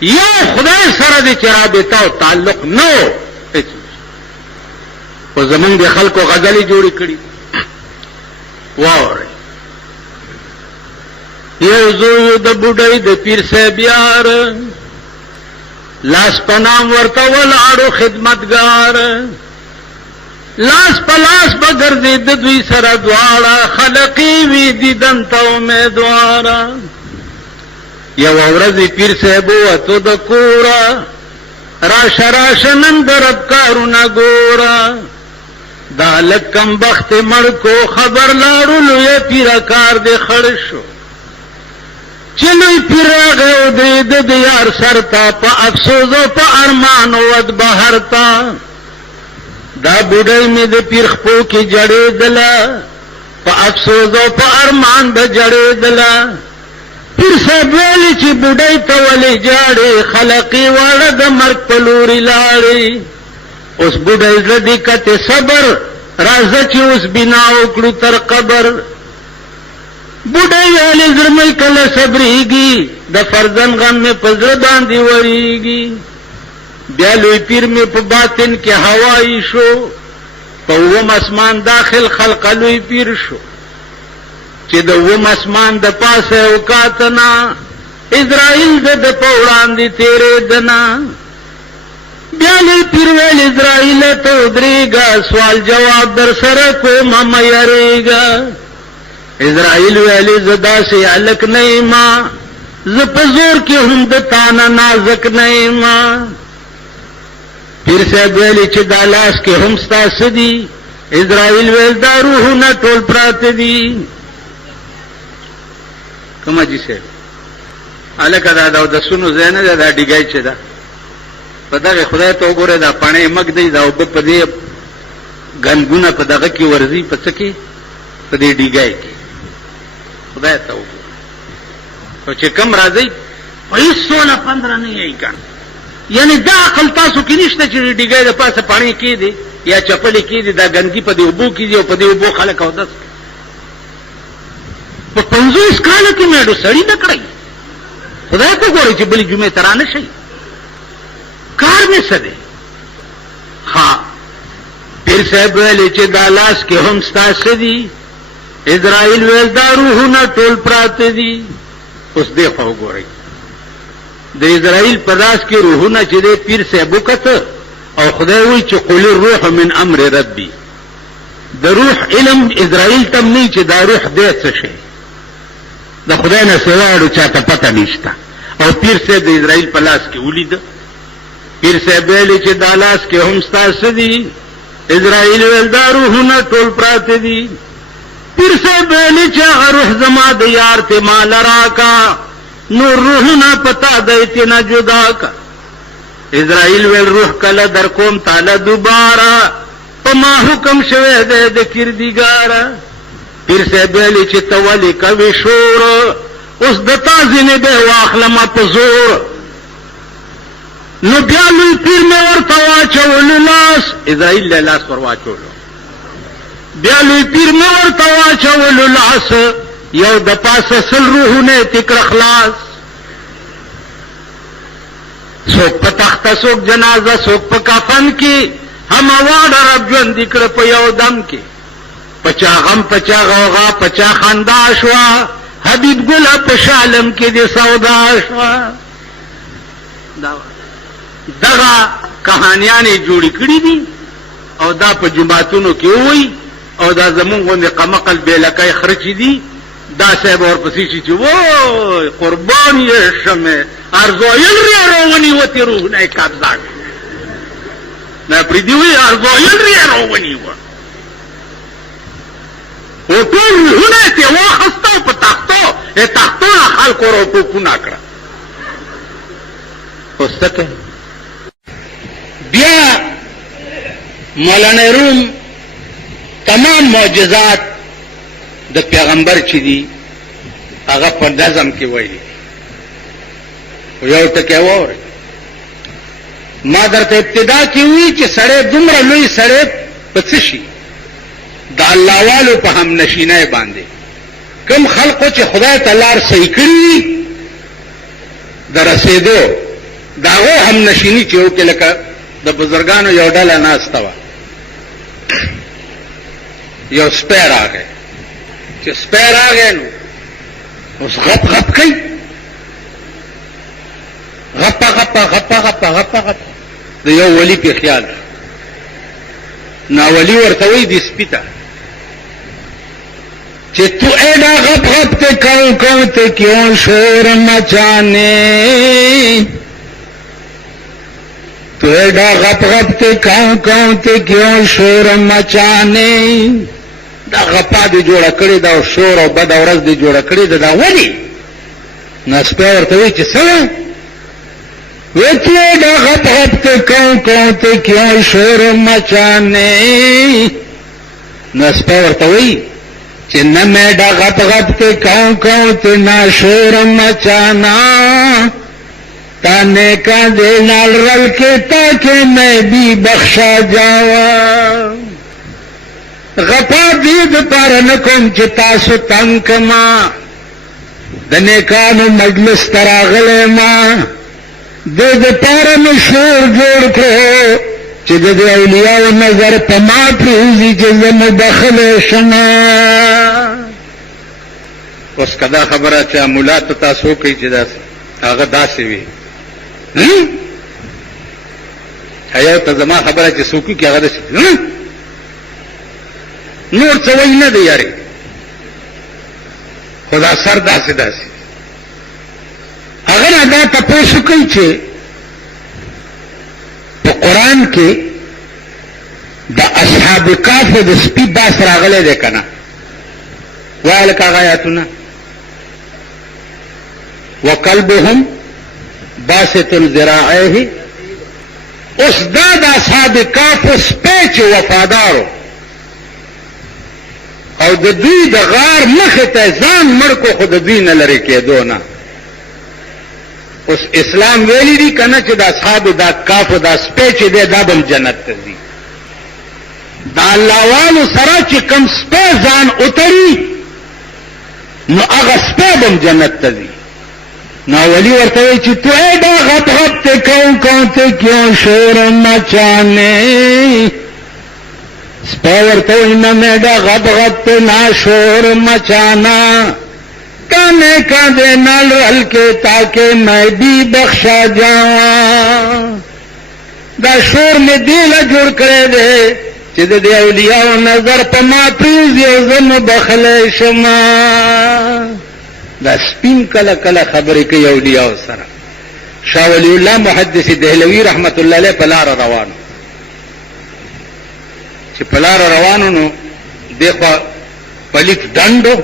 you خدای سره دې چې رابطه او تعلق نه و او زمونږ د خلکو غزلې جوړې کړي واورئ یو زوی د بوډۍ د پیر صاحب یار لاس پنام ورته ولاړو خدمتګار لاس پلاس بګرځي د دوی سره دواړه خلقي وی دیدن ته امیدواره یو ورځ پیر صاحب وته د کوره راشه نن درب کارونه ګوره دا لکم بخت مړ کو خبر لاړو لوی پیر کار دې خړ شو چلوی پیر راغه د یار سرتا په افسوس او په ارمان ود بهرتا دا بوډۍ می د پیر خپو کې جړېدله په افسوس او په ارمان د جړېدله پیر صاحب ویلي چې بوډۍ ته ولې جاړې خلقي واړه د مرګ په لوري لاړې اوس بوډۍ زړه دې کته صبر راځه چې اوس بنا وکړو تر قبر بوډۍ ویلې زړه مې کله صبرېږي د فرزند غم مې په زړه باندې وریږي بیا لوی پیر مې په باطن کې هوایي شو په اووم اسمان داخل خلق لوی پیر شو چې د اووم اسمان د پاسه اوقاتنا اسرائیل د په وړاندې تېرېدنه بیا لوی پیر ویل اسرائیل ته ودرېږه سوال جواب در سره کوم مه یریږه اسرائیل ویلې زه داسې هلک نه یمه زه په زور کې هم د تا نه نازک نه یمه پیر صاحب ویلې چې دا لاس کې هم ستا څه دي اسرائیل ویل دا روحونه ټول پراته دي کوم حاجي صاحب هلکه دا د اودسونو ځای نه دی دا ډیګی چې ده په دغه خدای ته وګوره دا پاڼې مګ دی دا اوبه په دې ګنګونه په دغه کې ورځي په څه کې په دې ډیګی کې خدای ته وګوره او چې کم راځي په هېڅ 16-15 نه یې کړ یعنی دا عقل تاسو کې نشته چې ډیګی د پاسه پاڼې کېدي یا چپلې کېدي دا ګندګي په دې اوبو کېدي او په دې اوبو خلک اودس په 50 کاله کې مې ډو سړی نه کړی خدای ته ګوري چې بلې جمعې ته رانه شي کار مې څه دی ها پیر صاحب ویلې چې دا لاس کې هم ستا څه دي اسرائیل ویل دا روحونه ټول پراته دي اوس دې خوا وګورئ د اسرائیل په لاس کې روحونه چې دی پیر صاحب وکته او خدای وایي چې قل الروح من امر ربي د روح علم اسرائیل تم نه چې دا روح دی څه شي د خدای نه سوا اړو چاته پته نشته او پیر صاحب د اسرائیل په لاس کې ولید پیر صاحب ویلي چې دا لاس کې هم ستا څه دي اسرائیل ویل دا روحونه ټول پراته دي پیر صاحب ویلي چې هغه روح زما د یار ته مال راکا نور روحونه پتا دی چې نه جدا کا اسرائیل ویل روح کله در کوم تعالی دوباره په ما حکم شوه دی د کردګاره پیر صاحب ویلي چې ته ولې کوې شور اوس د تا ځینې به واخلمه په زور نو بیا لوی پیر مې ورته واچولو لاس اسرائیل له لاس ور واچولو بیا لوی پیر مې ورته واچولو لاس یو د پاسه سل روحونه تکړه خلاص څوک په تخته څوک جنازه څوک په کفن کې هم واړه رب ژوندي کړه په یو دم کې پچا غم پچا غوغا پچا خندا شوا حبیب ګله په شالم کې دې سودا شوا دغه کہانیانې جوړې کړې دي او دا په جماعتونو کې وایي او دا زمونږ غوندې قمقل بېلکۍ خرچې دي دا صاحب ورپسې شي چې وای قربان یې شمه ارزویل ری روونیوتې روحونه یې قبضه نه پرېږدي وایي ارزویل ری روونیوه او ټول روحونه یې ترې واخسته او په تختو نه خلکو راټوپونه کړه اوس څه کوي بیا مولانا روم تمام معجزات د پیغمبر چې دي هغه په نظم کې وایي یو ټکی واورئ ما درته ابتدا کې وی چې سړی دومره لوی سړی په څه شي د الله والو په هم نشینۍ باندې کوم خلقو چې خدای ته لار صحیح کړي د رسېدو داغو هم نشینی چې وکړه لکه د بزرګانو یو ډله ناسته وه یو سپی راغی چې سپی راغی نو اوس غپ غپ کوي غپا غپا غپا غپا غپا غپا د یو ولی په خیال ناولی ورته وی دي سپی ته کہ تو ایڈا غپ غپ تے کوں تے کیوں شور مچانے تو ایڈا غپ غپ تے کوں تے کیوں شور مچانے دا غپا دی جوړه کړی دا شور او بد اورز دی جوړه کړی دا ودی نسپه ورته وی چې سره وی ایڈا غپ غپ تے کوں تے کیوں شور مچانے نسپه ورته وی کہ نہ میں غپ غپ تے کوں تے نہ شور مچانا تانے کا دے نال رل کے تاکہ میں بھی بخشا جاواں غپا دید پر نکم چتا سو تنکما دنے کانو مجلس تراغلے ما دید پر شور جوڑ کرو چې د اولیاء نظر په ما پریږدي چې زه مدخل شمه اوس که دا خبره چې ملا ته تاسو وکړئ چې هغه داسې وي یو ته زما خبره چې څوک وکړي هغه داسې نور څه وایي نه دی یارې خو دا سر داسې داسې هغه نه دا تپوس وکړئ چې قرآن کې د اصحاب کهف د سپي باس راغلی دی کنه وایه لکه هغه آیاتونه وکلبهم باسط ذراعیه اوس دا د اصحاب کهف سپی چې وفادارو او د دوی د غار مخې ته ځان مړ کو خو د دوی نه لرې کېدو نه اوس اسلام ویلی دی کنه چې دا اصحاب دا کاف دا سپی چې دی دا بم جنت ته ځي دا الله والو سره چې کم سپی ځان اتري نو هغه سپی بم جنت ته ځي نو ولی ورته وایي چې تو ایډا غپ غپ تے کوں تے کیوں شور مچانے سپی ورته وایي نه میډا غپ غپ تے نا شور مچانا کانے کا دے نال رل کے تاکہ میں بھی بخشا جاواں دا شور میں دل جوڑ کرے دے چې د اولیاء نظر په ما پریږدي او زه مبخلی شما دا سپین کله کله خبرې کوي اولیاء سره شاه ولی الله محدث دهلوی رحمت الله علیه په لاره روانو چې په لاره روانو نو دغه پلیت ډنډو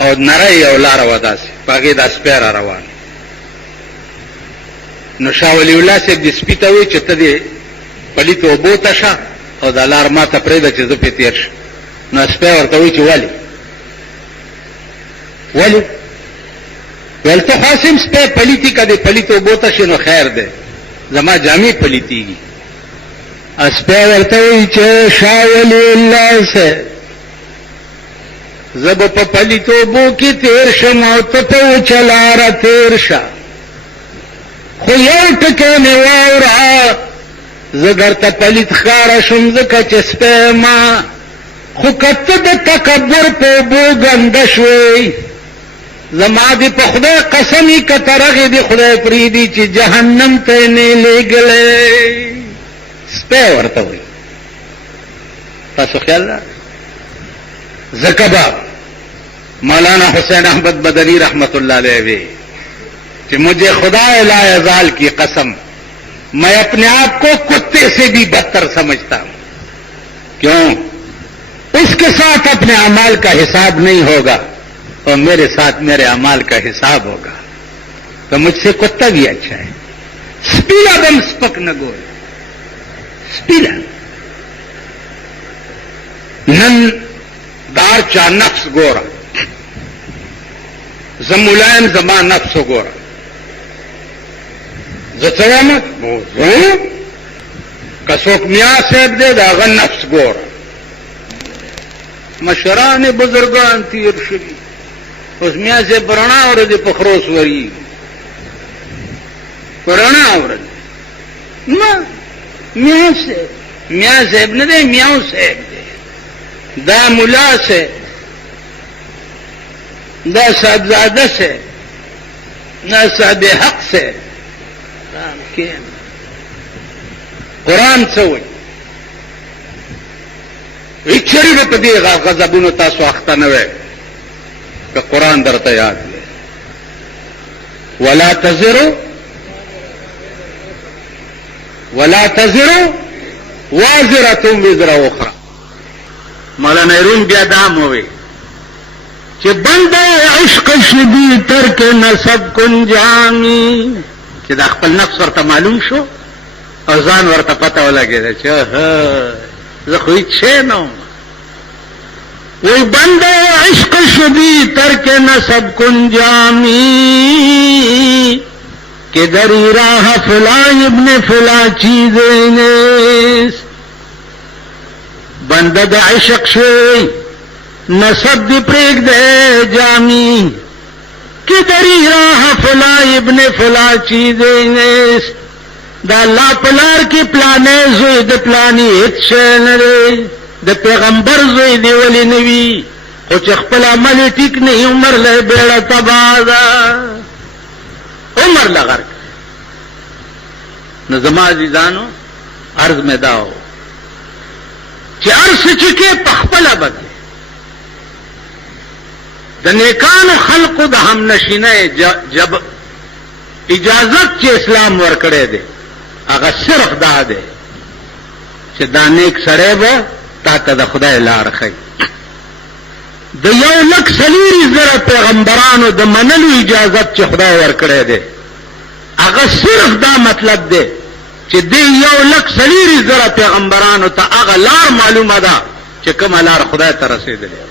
او نری او لار وداسي پاګه د سپیرا روان نو شاه ولی الله سے د سپیته وی چې ته دې پلیت وبو تشه او د لار ما ته پرې د چې زه په تیر شم نو سپی ورته وی چې ولی ولته خاصم سپی پلیتی کده پلیت وبو تشه نو خیر ده زما جامع پلیتیږي سپی ورته وی چې شاه ولی الله سے زب په پلیتو بو کی تیر شم او ته په چلاره تیر شه خو یو ټکه مې واوره زه درته پلیت ښکاره شم ځکه چې سپی ما خو کته د تکبر په بو ګنده شوی زما دې په خدای قسمی که ترغې دې خدای پرېږدي چې جهنم ته نه لېږلی سپی ورته وایي تاسو خیال ده زکبا مولانا حسین احمد بدری رحمت اللہ علیہ کہ مجھے خدا لا یزال کی قسم میں اپنے آپ کو کتے سے بھی بدتر سمجھتا ہوں کیوں اس کے ساتھ اپنے اعمال کا حساب نہیں ہوگا اور میرے ساتھ میرے اعمال کا حساب ہوگا تو مجھ سے کتا بھی اچھا ہے سپیلا بم سپک نگول سپیلا نن دار چا نفس گورا زمولائم زما نفس گورا زڅوامت موضوع کڅوک میا صاحب دے دا غن نفس گورا مشران بزرگان تیر شوی اوس میا سے برنا اور دې پخروس وری قرآن اورل ما میاں صاحب نه دی میاں صاحب دی دا مولا سے دا صاحبزادہ سے نہ صاحب حق سے قرآن څه وایي اچری به په دې غضبونو تاسو اخته نه وای که قرآن درته یاد وي ولا تزر وازرة وزر اخرى مولانا روم بیا دام ہوئے چې بندہ عشق شدی ترک نسب کن جامی چې دا خپل نفس ورته معلوم شو او ځان ورته پته ولګېده چې زه خو هیڅ شی نه وم وی بندہ عشق شدی ترک نسب کن جامی کہ دری راہ فلاں ابن فلاں چیزیں نیست بندہ دا عشق شوی نسب دی پریگ دے جامی کہ دری راہ فلاں ابن فلاں چیزیں نیست دا اللہ پلار کی پلانے زوی دا پلانی ہت شینرے دا پیغمبر زوی دی ولی نوی خوچ اخپل عمل ٹک نہیں عمر لے بیڑا تبادا عمر لغرق نظم عزیزانو عرض میں داو چې عرض چکے پخپلا بدے د نیکانو خلقو د هم نشینه جب اجازت چې اسلام ورکړی دی هغه صرف دا دی چې دا نیک سړی به تا ته د خدای لار ښیي د 1,40,000 پیغمبرانو د منلو اجازت چې خدای ورکړی دی هغه صرف دا مطلب دی چې د 1,40,000 پیغمبرانو ته هغه لار معلومه ده چې کومه لار خدای ته رسېدلې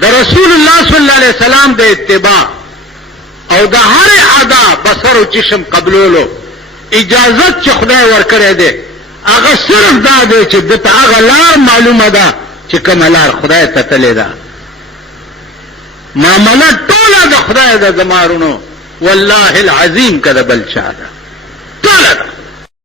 د رسول الله صلی الله علیه وسلم د اتباع او د هر ادا بصر او چشم قبولولو اجازت چې خدای ورکړی دی هغه صرف دا دی چې دته هغه لار معلومه ده چې کومه لار خدای ته تللی ده معامله ټوله د خدای د زمارونو والله العظیم کده بل چا ده ټوله